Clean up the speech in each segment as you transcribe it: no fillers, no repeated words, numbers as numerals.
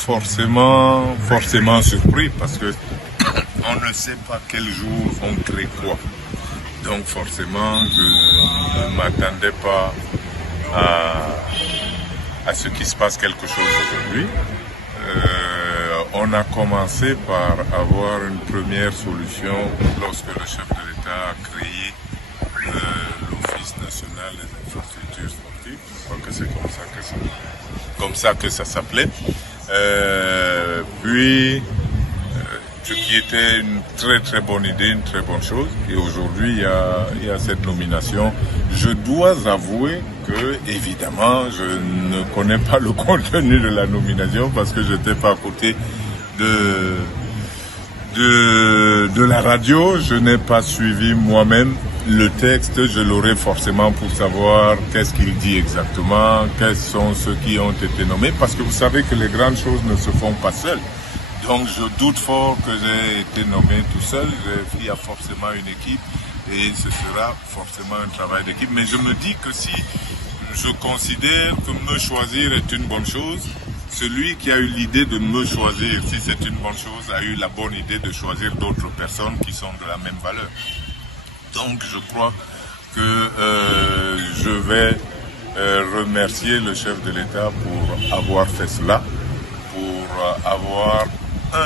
forcément surpris parce que on ne sait pas quel jour on crée quoi. Donc forcément, je ne m'attendais pas à ce qu'il se passe quelque chose aujourd'hui. On a commencé par avoir une première solution lorsque le chef de l'État a créé l'Office national des infrastructures sportives. Je crois que c'est comme ça que ça s'appelait. Puis, ce qui était une très bonne idée, une très bonne chose. Et aujourd'hui, il y a cette nomination. Je dois avouer que, évidemment, je ne connais pas le contenu de la nomination parce que je n'étais pas à côté de la radio. Je n'ai pas suivi moi-même le texte. Je l'aurai forcément pour savoir qu'est-ce qu'il dit exactement, quels sont ceux qui ont été nommés. Parce que vous savez que les grandes choses ne se font pas seules. Donc je doute fort que j'ai été nommé tout seul. Il y a forcément une équipe et ce sera forcément un travail d'équipe. Mais je me dis que si je considère que me choisir est une bonne chose, celui qui a eu l'idée de me choisir, si c'est une bonne chose, a eu la bonne idée de choisir d'autres personnes qui sont de la même valeur. Donc je crois que je vais remercier le chef de l'État pour avoir fait cela, pour avoir,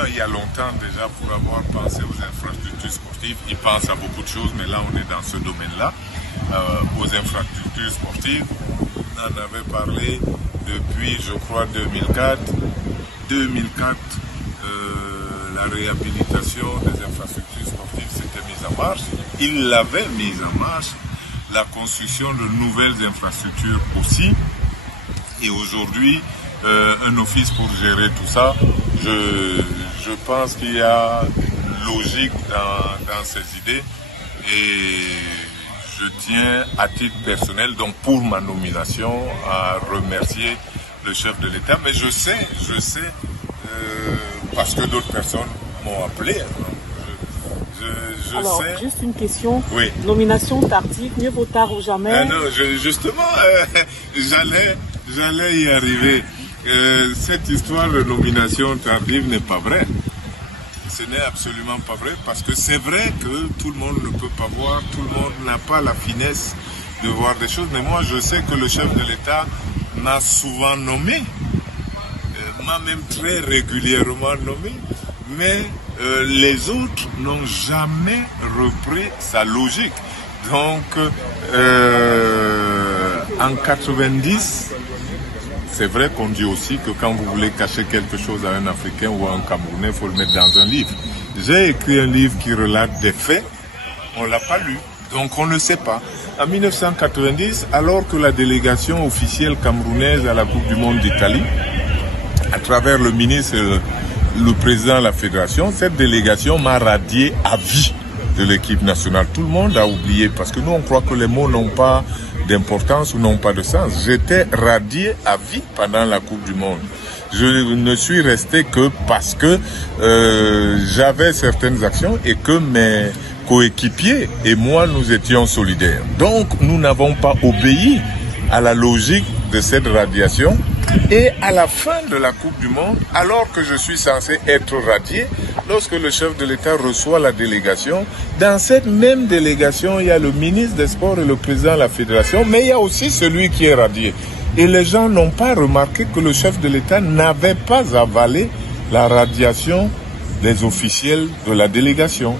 il y a longtemps déjà, pour avoir pensé aux infrastructures sportives. Il pense à beaucoup de choses, mais là on est dans ce domaine-là, aux infrastructures sportives. On en avait parlé depuis, je crois, 2004. 2004, la réhabilitation des infrastructures sportives s'était mise en marche. Il l'avait mise en marche. La construction de nouvelles infrastructures aussi. Et aujourd'hui, un office pour gérer tout ça, je pense qu'il y a logique dans ces idées. Et je tiens à titre personnel, donc pour ma nomination, à remercier le chef de l'État. Mais je sais, parce que d'autres personnes m'ont appelé. Alors, sais. Juste une question. Oui. Nomination tardive, mieux vaut tard ou jamais. Non, justement, j'allais y arriver. Cette histoire de nomination tardive n'est pas vraie. Ce n'est absolument pas vrai parce que c'est vrai que tout le monde ne peut pas voir, tout le monde n'a pas la finesse de voir des choses. Mais moi, je sais que le chef de l'État m'a souvent nommé, m'a même très régulièrement nommé, mais les autres n'ont jamais repris sa logique. Donc, en 90, c'est vrai qu'on dit aussi que quand vous voulez cacher quelque chose à un Africain ou à un Camerounais, il faut le mettre dans un livre. J'ai écrit un livre qui relate des faits, on ne l'a pas lu, donc on ne sait pas. En 1990, alors que la délégation officielle camerounaise à la Coupe du Monde d'Italie, à travers le ministre, le président de la fédération, cette délégation m'a radié à vie de l'équipe nationale. Tout le monde a oublié parce que nous on croit que les mots n'ont pas d'importance ou n'ont pas de sens. J'étais radié à vie pendant la Coupe du Monde. Je ne suis resté que parce que j'avais certaines actions et que mes coéquipiers et moi nous étions solidaires. Donc nous n'avons pas obéi à la logique de cette radiation. Et à la fin de la Coupe du Monde, alors que je suis censé être radié, lorsque le chef de l'État reçoit la délégation, dans cette même délégation, il y a le ministre des Sports et le président de la Fédération, mais il y a aussi celui qui est radié. Et les gens n'ont pas remarqué que le chef de l'État n'avait pas avalé la radiation des officiels de la délégation,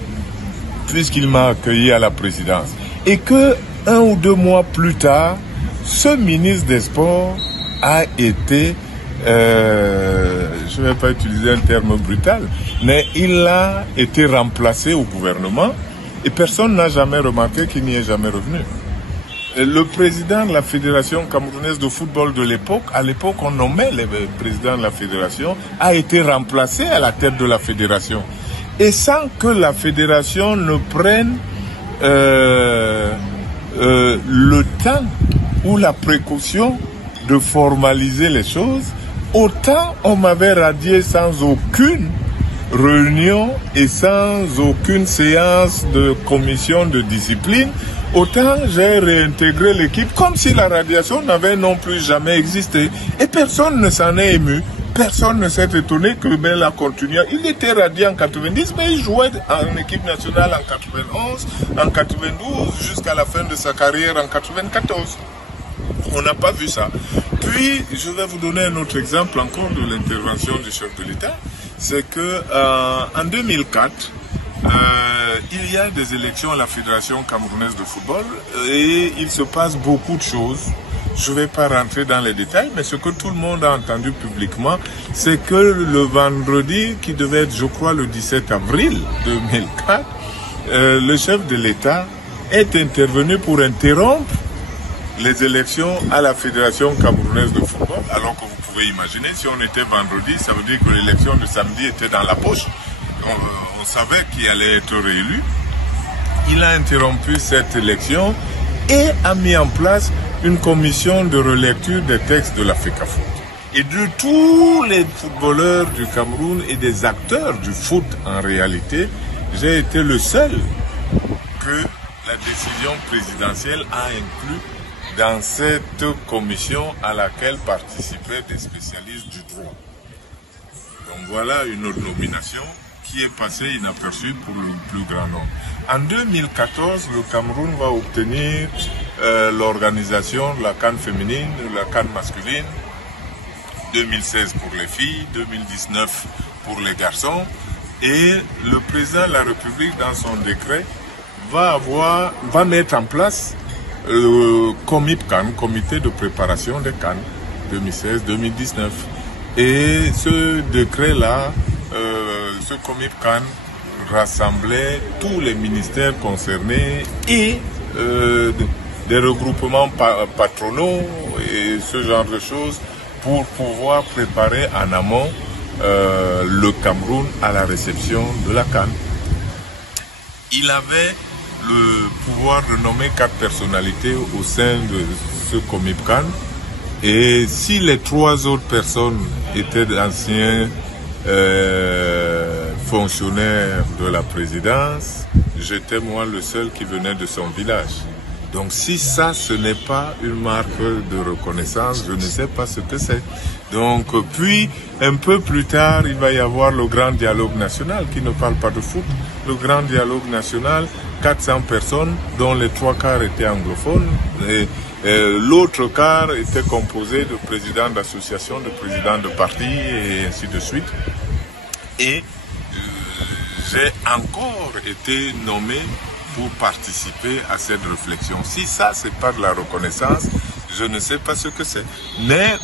puisqu'il m'a accueilli à la présidence. Et que 1 ou 2 mois plus tard, ce ministre des Sports a été, je ne vais pas utiliser un terme brutal, mais il a été remplacé au gouvernement et personne n'a jamais remarqué qu'il n'y est jamais revenu. Le président de la Fédération camerounaise de football de l'époque, à l'époque on nommait le président de la Fédération, a été remplacé à la tête de la Fédération. Et sans que la Fédération ne prenne le temps ou la précaution de formaliser les choses, autant on m'avait radié sans aucune réunion et sans aucune séance de commission de discipline, autant j'ai réintégré l'équipe comme si la radiation n'avait non plus jamais existé. Et personne ne s'en est ému. personne ne s'est étonné que Bell a continué. Il était radié en 90, mais il jouait en équipe nationale en 91, en 92, jusqu'à la fin de sa carrière en 94. On n'a pas vu ça. Puis, je vais vous donner un autre exemple encore de l'intervention du chef de l'État. C'est que en 2004, il y a des élections à la Fédération camerounaise de football et il se passe beaucoup de choses. Je ne vais pas rentrer dans les détails, mais ce que tout le monde a entendu publiquement, c'est que le vendredi, qui devait être, je crois, le 17 avril 2004, le chef de l'État est intervenu pour interrompre les élections à la Fédération camerounaise de football, alors que vous pouvez imaginer, si on était vendredi, ça veut dire que l'élection de samedi était dans la poche. On savait qui allait être réélu. Il a interrompu cette élection et a mis en place une commission de relecture des textes de la FECAFOOT. Et de tous les footballeurs du Cameroun et des acteurs du foot en réalité, j'ai été le seul que la décision présidentielle a inclus dans cette commission à laquelle participaient des spécialistes du droit. Donc voilà une autre nomination qui est passée inaperçue pour le plus grand nombre. En 2014, le Cameroun va obtenir l'organisation de la CAN féminine, la CAN masculine, 2016 pour les filles, 2019 pour les garçons, et le président de la République, dans son décret, va mettre en place le COMIP-CAN, comité de préparation des CAN, 2016-2019. Et ce décret-là, ce COMIP-CAN rassemblait tous les ministères concernés et des regroupements patronaux et ce genre de choses pour pouvoir préparer en amont le Cameroun à la réception de la CAN. Il avait le pouvoir de nommer 4 personnalités au sein de ce COMIP-CAN et si les 3 autres personnes étaient d'anciens fonctionnaire de la présidence, j'étais moi le seul qui venait de son village. Donc si ça, ce n'est pas une marque de reconnaissance, je ne sais pas ce que c'est. Donc puis, un peu plus tard, il va y avoir le grand dialogue national qui ne parle pas de foot. Le grand dialogue national, 400 personnes, dont les 3 quarts étaient anglophones. L'autre quart était composé de présidents d'associations, de présidents de partis et ainsi de suite. Et j'ai encore été nommé pour participer à cette réflexion. Si ça, c'est pas de la reconnaissance, je ne sais pas ce que c'est. Mais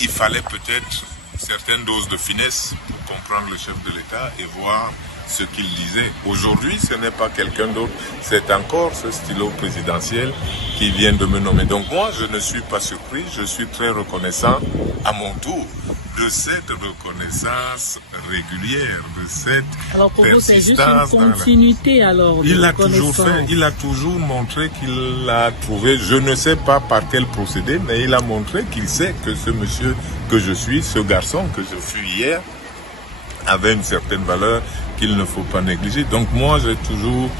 il fallait peut-être certaines doses de finesse pour comprendre le chef de l'État et voir ce qu'il disait. Aujourd'hui, ce n'est pas quelqu'un d'autre, c'est encore ce stylo présidentiel qui vient de me nommer. Donc moi, je ne suis pas surpris, je suis très reconnaissant à mon tour de cette reconnaissance régulière, de cette alors pour vous, c'est juste persistance. une continuité alors. Il a toujours fait, il a toujours montré qu'il a trouvé, je ne sais pas par quel procédé, mais il a montré qu'il sait que ce monsieur que je suis, ce garçon que je fus hier, avait une certaine valeur qu'il ne faut pas négliger. Donc moi, j'ai toujours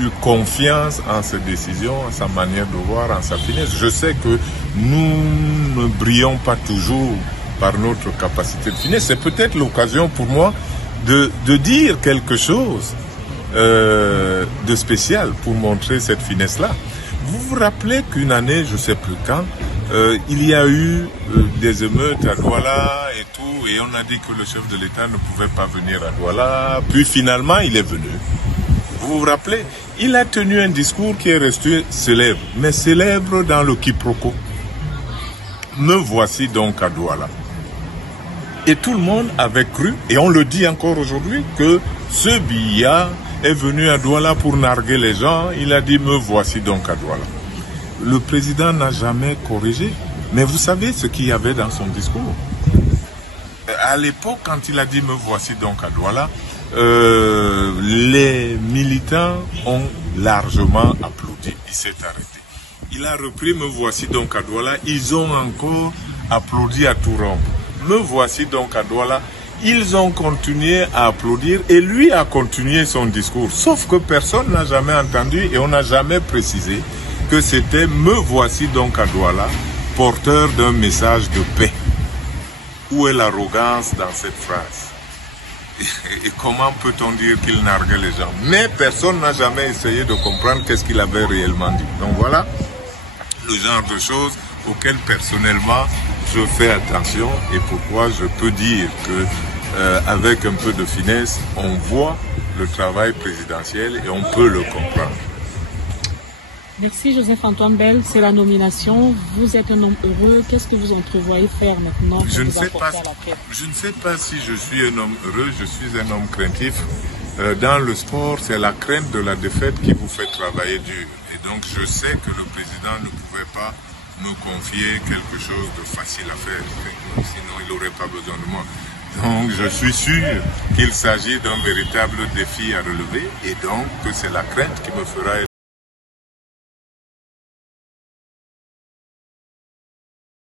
eu confiance en ses décisions, en sa manière de voir, en sa finesse. Je sais que nous ne brillons pas toujours par notre capacité de finesse. C'est peut-être l'occasion pour moi de dire quelque chose de spécial pour montrer cette finesse-là. Vous vous rappelez qu'une année, je ne sais plus quand, il y a eu des émeutes à Douala et tout, et on a dit que le chef de l'État ne pouvait pas venir à Douala, puis finalement il est venu. Vous vous rappelez, il a tenu un discours qui est resté célèbre, mais célèbre dans le quiproquo. Me voici donc à Douala. Et tout le monde avait cru, et on le dit encore aujourd'hui, que ce Biya est venu à Douala pour narguer les gens. Il a dit, me voici donc à Douala. Le président n'a jamais corrigé. Mais vous savez ce qu'il y avait dans son discours. À l'époque, quand il a dit, me voici donc à Douala, les militants ont largement applaudi. Il s'est arrêté. Il a repris, me voici donc à Douala. Ils ont encore applaudi à tout rompre. Me voici donc à Douala. Ils ont continué à applaudir et lui a continué son discours. Sauf que personne n'a jamais entendu et on n'a jamais précisé que c'était me voici donc à Douala, porteur d'un message de paix. où est l'arrogance dans cette phrase? Et comment peut-on dire qu'il narguait les gens? Mais personne n'a jamais essayé de comprendre qu'est-ce qu'il avait réellement dit. Donc voilà le genre de choses auxquelles personnellement je fais attention et pourquoi je peux dire que avec un peu de finesse, on voit le travail présidentiel et on peut le comprendre. Merci Joseph-Antoine Bel, c'est la nomination. Vous êtes un homme heureux. Qu'est-ce que vous entrevoyez faire maintenant? Je ne sais pas si je suis un homme heureux, je suis un homme craintif. Dans le sport, c'est la crainte de la défaite qui vous fait travailler dur. Et donc je sais que le président ne pouvait pas me confier quelque chose de facile à faire. Sinon, il n'aurait pas besoin de moi. Donc je suis sûr qu'il s'agit d'un véritable défi à relever et donc que c'est la crainte qui me fera